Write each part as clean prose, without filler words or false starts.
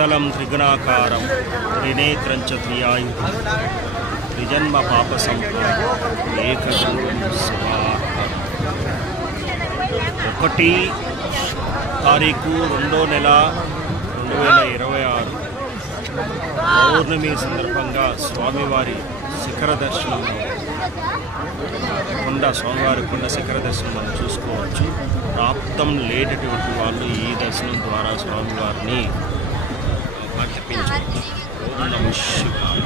త్రిదలం త్రిగుణాకారం త్రినేత్రం చ త్రియాయుధం త్రిజన్మ పాప సంహారం ఏకగుణం శివార్పణం. 1 తారీఖు 2వ నెల 2026 పౌర్ణమి సందర్భంగా స్వామివారి శిఖర దర్శనం, స్వామివారి కొండ శిఖర దర్శనం మనం చూసుకోవచ్చు. ప్రాప్తం లేనటువంటి వాళ్ళు ఈ దర్శనం ద్వారా స్వామివారిని కీర్తించవచ్చు. ఓం నమః శివాయ.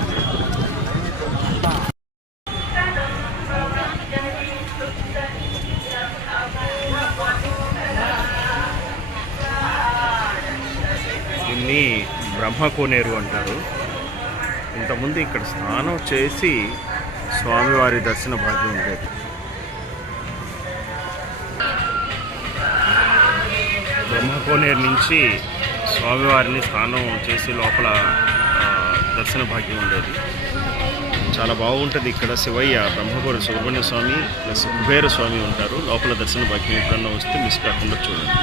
దీన్ని బ్రహ్మకోనేరు అంటారు. ఇంతకుముందు ఇక్కడ స్నానం చేసి స్వామివారి దర్శన భాగ్యం ఉండేది. బ్రహ్మకోనేరు నుంచి స్వామివారిని స్నానం చేసి లోపల దర్శన భాగ్యం ఉండేది. చాలా బాగుంటుంది. ఇక్కడ శివయ్య, బ్రహ్మకోన సుబ్రహ్మణ్య స్వామి ప్లస్ కుబేర స్వామి ఉంటారు. లోపల దర్శన భాగ్యం ఎప్పుడన్నా వస్తే మిస్ కాకుండా చూడండి.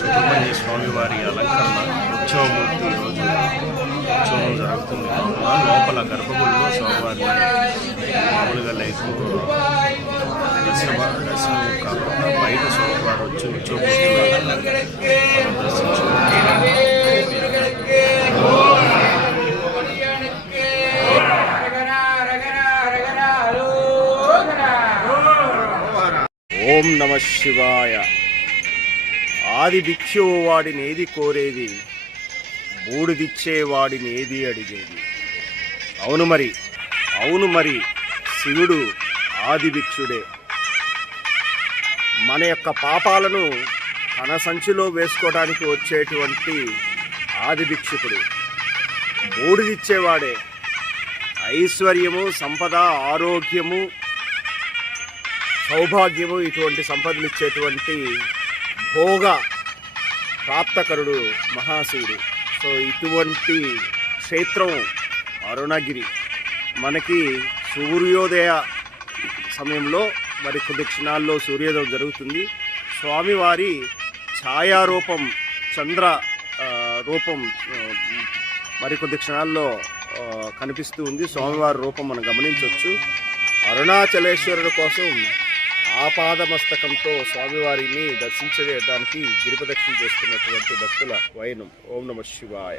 సుబ్రహ్మణ్య స్వామివారి అలంకరణ ఉత్సవమూర్తి ఈరోజు ఉత్సవం జరుగుతుంది. లోపల గర్భగుడిలో స్వామివారిని మామూలుగా దర్శనం కాకుండా బయట స్వామివారు వచ్చి ఉత్సవమూర్తి దర్శించుకుంటారు. ఓం నమః శివాయ. ఆది భిక్షువు వాడిని ఏది కోరేది, బూడిదిచ్చేవాడిని ఏది అడిగేది. అవును మరి శివుడు ఆది భిక్షుడే. మన యొక్క పాపాలను తన సంచిలో వేసుకోవడానికి వచ్చేటువంటి ఆది భిక్షుకుడు. బూడిదిచ్చేవాడే. ఐశ్వర్యము, సంపద, ఆరోగ్యము, సౌభాగ్యము ఇటువంటి సంపదలు ఇచ్చేటువంటి భోగ ప్రాప్తకరుడు మహాశివుడు. సో ఇటువంటి క్షేత్రం అరుణగిరి. మనకి సూర్యోదయ సమయంలో మరి కొద్ది క్షణాల్లో సూర్యోదయం జరుగుతుంది. స్వామివారి ఛాయారూపం, చంద్ర రూపం మరికొద్ది క్షణాల్లో కనిపిస్తూ ఉంది. స్వామివారి రూపం మనం గమనించవచ్చు. అరుణాచలేశ్వరుడు కోసం ఆపాదమస్తకంతో స్వామివారిని దర్శించడానికి గిరిప్రదక్షిణ చేస్తున్నటువంటి భక్తుల వైనం. ఓం నమః శివాయ.